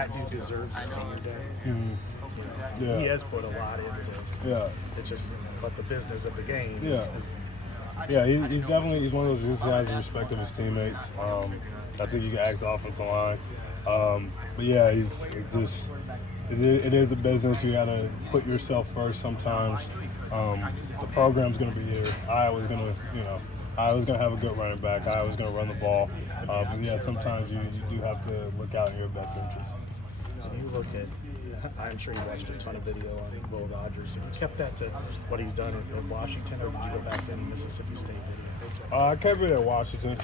that dude deserves a senior day. Mm-hmm. Yeah. He has put a lot into this. Yeah. It's just, but the business of the game Yeah. He's definitely one of those who has the respect of his teammates. I think you can ask the offensive line. But yeah, it is a business. You got to put yourself first sometimes. The program's going to be here. Iowa's going to have a good running back. Iowa's going to run the ball. But yeah, sometimes you do have to look out in your best interest. So you look at, I'm sure you watched a ton of video on Will Rogers. Have you kept that to what he's done in Washington, or did you go back to any Mississippi State video? I kept it at Washington.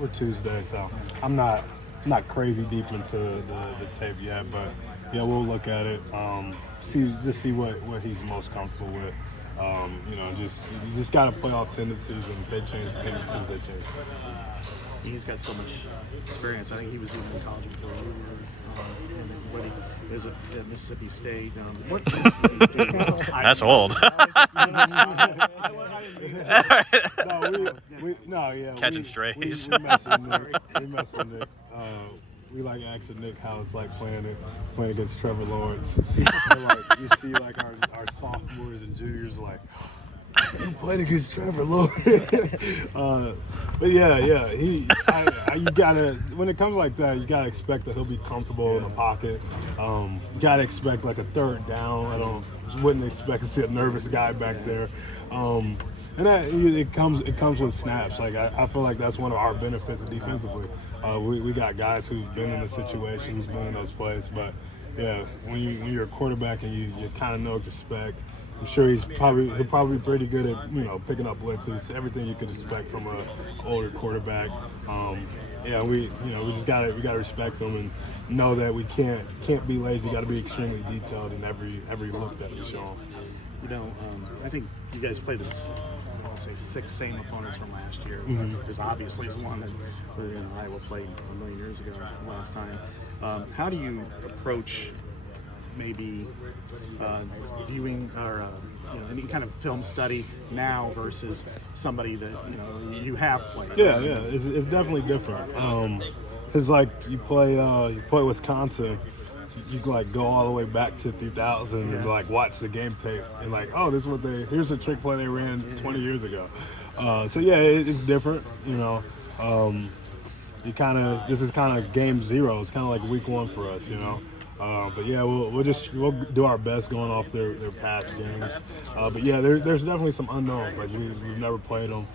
We're Tuesday, so I'm not crazy deep into the tape yet, but yeah, we'll look at it. See what he's most comfortable with. You just got to play off tendencies, and if they change tendencies, they change tendencies. He's got so much experience. I think he was even in college before you were. And what he was at Mississippi State. That's old. Catching strays. We mess with Nick. We like asking Nick how it's like playing against Trevor Lawrence. You see like our sophomores and juniors like, I'm playing against Trevor Lawrence. But yeah, you gotta, when it comes like that, you gotta expect that he'll be comfortable in the pocket. You gotta expect like a third down. Wouldn't expect to see a nervous guy back there. And that it comes with snaps. Like I feel like that's one of our benefits defensively. We got guys who've been in the situation, who's been in those plays. But yeah, when you're a quarterback and you kind of know what to expect. I'm sure he'll probably be pretty good at picking up blitzes, everything you could expect from an older quarterback. We just gotta respect him and know that we can't be lazy. Got to be extremely detailed in every look that we show him. I think you guys played this. Say 6 same opponents from last year. Because obviously the one that Iowa played a million years ago last time. How do you approach maybe viewing or any kind of film study now versus somebody that you have played? Yeah, it's definitely different. It's like you play Wisconsin. You can like go all the way back to 2000 and like watch the game tape and like, oh, here's a trick play they ran 20 years ago. So yeah, it's different. This is kind of game zero. It's kind of like week 1 for us. But yeah, we'll do our best going off their past games. But yeah, there's definitely some unknowns. Like we've never played them.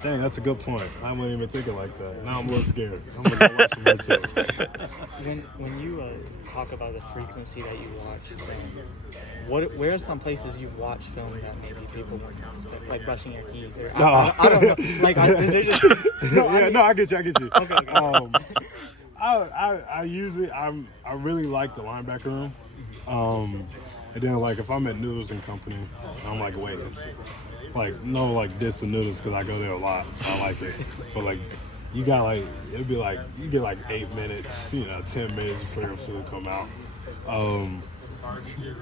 Dang, that's a good point. I wasn't even thinking like that. Now I'm a little scared. I'm gonna go watch some more tape. When you talk about the frequency that you watch film, where are some places you've watched film that maybe people wouldn't expect, like brushing your teeth? Or I don't know. Like, is there just I get you. Okay. I really like the linebacker room. And then like if I'm at Noodles and Company, I'm like waiting. Like no like diss the Noodles because I go there a lot, so I like it. But like you got like it'd be like you get like 8 minutes, 10 minutes before your food come out. And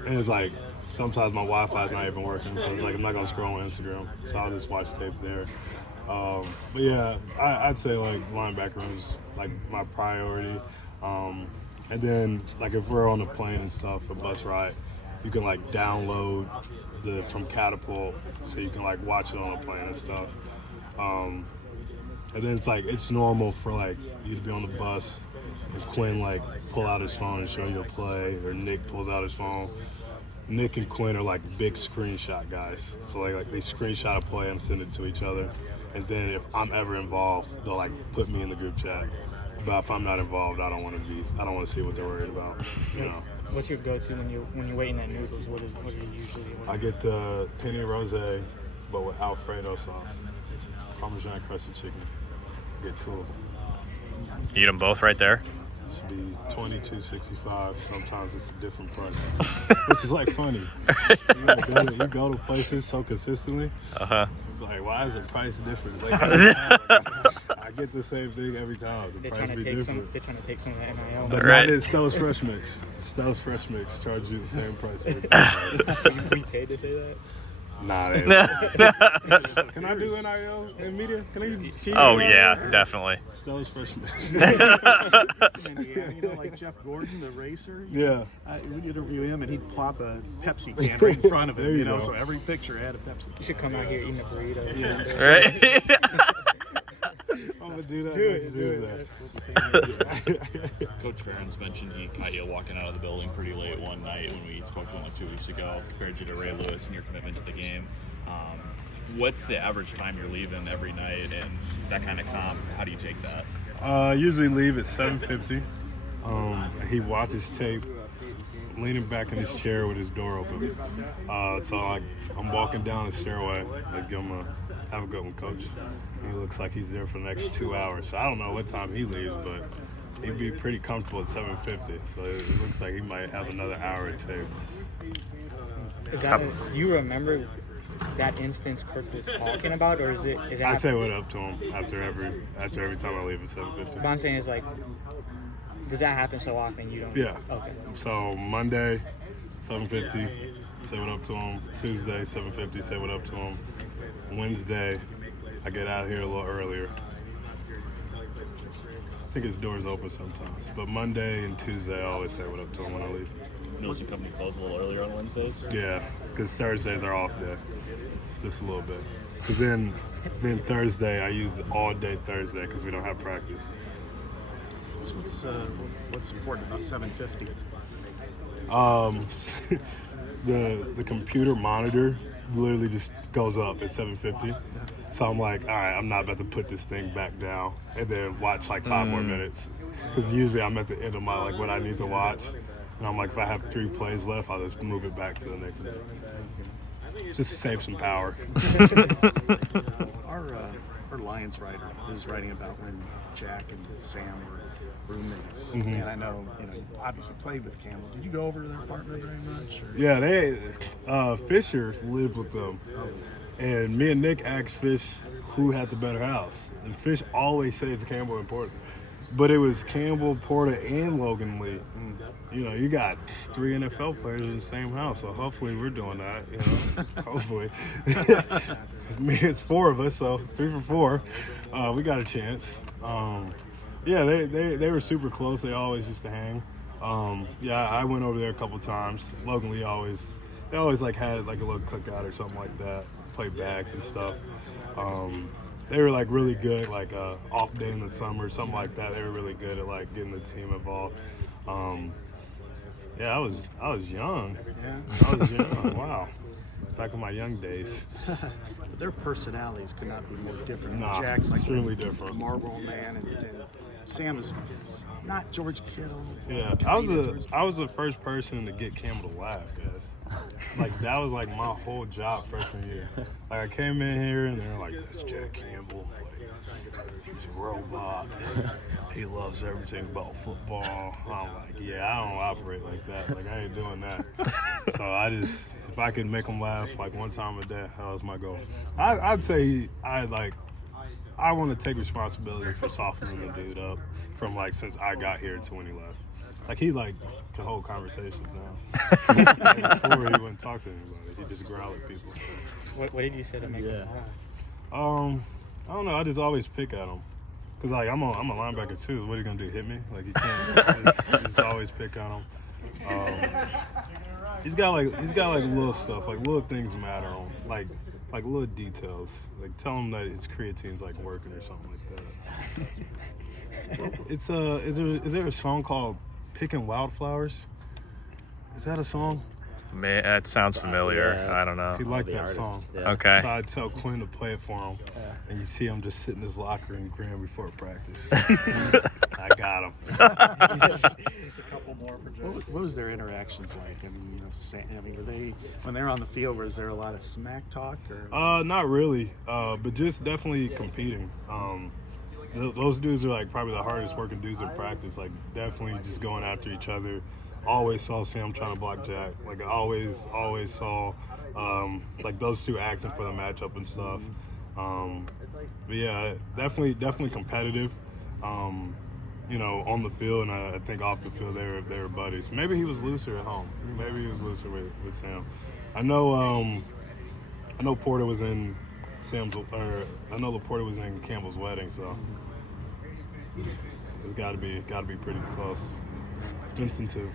it's like sometimes my Wi-Fi's not even working, so it's like I'm not gonna scroll on Instagram, so I'll just watch tape there. But yeah, I'd say like linebacker is like my priority. And then like if we're on a plane and stuff, a bus ride, you can like download from Catapult, so you can like watch it on a plane and stuff. And then it's normal for like you to be on the bus and Quinn like pull out his phone and show you a play, or Nick pulls out his phone. Nick and Quinn are like big screenshot guys, so like they screenshot a play and send it to each other. And then if I'm ever involved, they'll like put me in the group chat. But if I'm not involved, I don't want to see what they're worried about. What's your go-to when you're waiting at Noodles? What are you usually? I get the penne rosé, but with Alfredo sauce, Parmesan crusted chicken. I get 2 of them. Eat them both right there. It should be $22.65. Sometimes it's a different price, which is like funny. You go to places so consistently. Like, why is the price different? Like, I get the same thing every time. The price be different. They're trying to take some of that NIL. But not in Stell's Fresh Mix. Stell's Fresh Mix charges you the same price every time. We paid to say that? Nah, they ain't. Can I do NIL in media? Can I? Oh yeah, definitely. Stell's Fresh Mix. Yeah, Jeff Gordon, the racer? Yeah. We'd interview him, and he'd plop a Pepsi can right in front of him. There you go. So every picture had a Pepsi can. You should come out here eating a burrito. Yeah. Right? I'm gonna do that. Do next it, do Tuesday. Coach Barron's mentioned he caught you walking out of the building pretty late one night when we spoke to him like 2 weeks ago, compared you to Ray Lewis and your commitment to the game. What's the average time you're leaving every night and that kind of comp? How do you take that? I usually leave at 7:50. He watches tape, leaning back in his chair with his door open. So I'm walking down the stairway. I give him have a good one, coach. He looks like he's there for the next 2 hours. So I don't know what time he leaves, but he'd be pretty comfortable at 7:50. So it looks like he might have another hour or two. Do you remember that instance Kirk was talking about, or is it? I say what up to him after every time I leave at 7:50. What I'm saying is, like, does that happen so often you don't? Yeah. Okay. So Monday, 7:50, say what up to him. Tuesday, 7:50, say what up to him. Wednesday, I get out of here a little earlier. I think his door's open sometimes. But Monday and Tuesday, I always say what up to him when I leave. Notice the company closed a little earlier on Wednesdays. Yeah, because Thursdays are off day. Just a little bit. Because then Thursday, I use all day Thursday because we don't have practice. So what's important about 7:50? The computer monitor literally just goes up at 7:50. So I'm like, all right, I'm not about to put this thing back down and then watch like 5 more minutes. Because usually I'm at the end of my like what I need to watch. And I'm like, if I have 3 plays left, I'll just move it back to the next day. Just to save some power. Our Lions writer is writing about when Jack and Sam were roommates. Mm-hmm. And I know, you obviously played with Campbell. Did you go over to their apartment very much? Or? Yeah, they Fisher lived with them. And me and Nick asked Fish who had the better house. And Fish always says Campbell and Porter. But it was Campbell, Porter, and Logan Lee. You know, you got 3 NFL players in the same house, so hopefully we're doing that, you know, hopefully. It's 4 of us, so 3 for 4. We got a chance. Yeah, they were super close. They always used to hang. Yeah, I went over there a couple times. Logan Lee they always like had like a little cookout or something like that, play bags and stuff. They were like really good, like off day in the summer, something like that. They were really good at like getting the team involved. Yeah, I was young. Yeah. I was young. Wow. Back in my young days. But their personalities could not be more different. Nah, Jack's like extremely different. Marlboro Man, and Sam is not George Kittle. Yeah, I was the first person to get Campbell to laugh, guys. Like that was like my whole job freshman year. Like I came in here and they're like, "That's Jack Campbell. He's a robot. He loves everything about football." I'm like, "Yeah, I don't operate like that. Like I ain't doing that." So if I could make him laugh like one time a day, that was my goal. I'd say I want to take responsibility for softening the dude up from like since I got here to when he left. Like he like can hold conversations now. Like, before he wouldn't talk to anybody. He just growl at people. What did you say to make him laugh? I don't know. I just always pick at him. Cause like I'm a linebacker too. What are you gonna do? Hit me? Like you can't. just always pick at him. He's got like little stuff. Like little things matter. Like little details. Like tell him that his creatine's like working or something like that. It's is there a song called "Picking Wildflowers"? Is that a song? Man, that sounds familiar. Yeah. I don't know. He liked that song. Yeah. Okay. So I'd tell Quinn to play it for him, and you see him just sit in his locker and grin before practice. I got him. A couple more for Joe. What was their interactions like? I mean, were they when they're on the field? Was there a lot of smack talk? Or? Not really, but just definitely competing. Those dudes are like probably the hardest working dudes in practice. Like definitely just going after each other. Always saw Sam trying to block Jack. Like I always saw like those two asking for the matchup and stuff. But yeah, definitely competitive. You know, on the field, and I think off the field they were buddies. Maybe he was looser at home. Maybe he was looser with Sam. I know Porter was in I know LaPorta was in Campbell's wedding, so it's got to be pretty close. Benson too.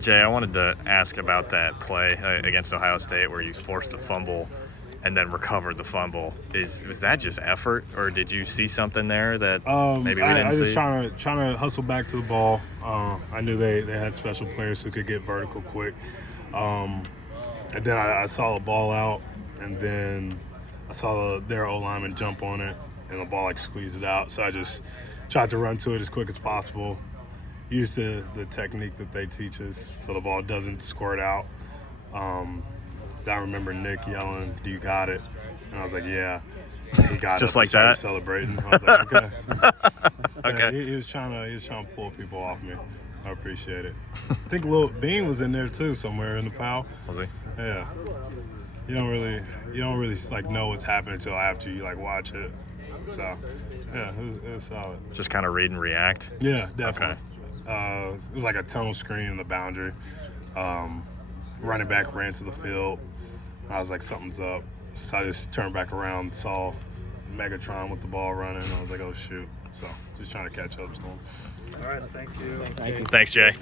Jay, I wanted to ask about that play against Ohio State where you forced a fumble and then recovered the fumble. Was that just effort, or did you see something there that maybe we didn't I see? was trying to hustle back to the ball. I knew they had special players who could get vertical quick. And then I saw the ball out, and then I saw their O-lineman jump on it, and the ball like squeezed it out. So I just tried to run to it as quick as possible. Use the technique that they teach us so the ball doesn't squirt out. I remember Nick yelling, "Do you got it?" And I was like, "Yeah." And he got Just up like and started that? celebrating. I was like, "Okay." Okay. Yeah, he was trying to pull people off me. I appreciate it. I think Lil Bean was in there too somewhere in the pile. Was he? Yeah. You don't really like know what's happening until after you like watch it. So yeah, it was solid. Just kind of read and react. Yeah, definitely. It was like a tunnel screen in the boundary. Running back ran to the field. I was like, something's up. So I just turned back around, saw Megatron with the ball running. I was like, oh shoot. So just trying to catch up to him. All right, thank you. Thank you. Thanks, Jay.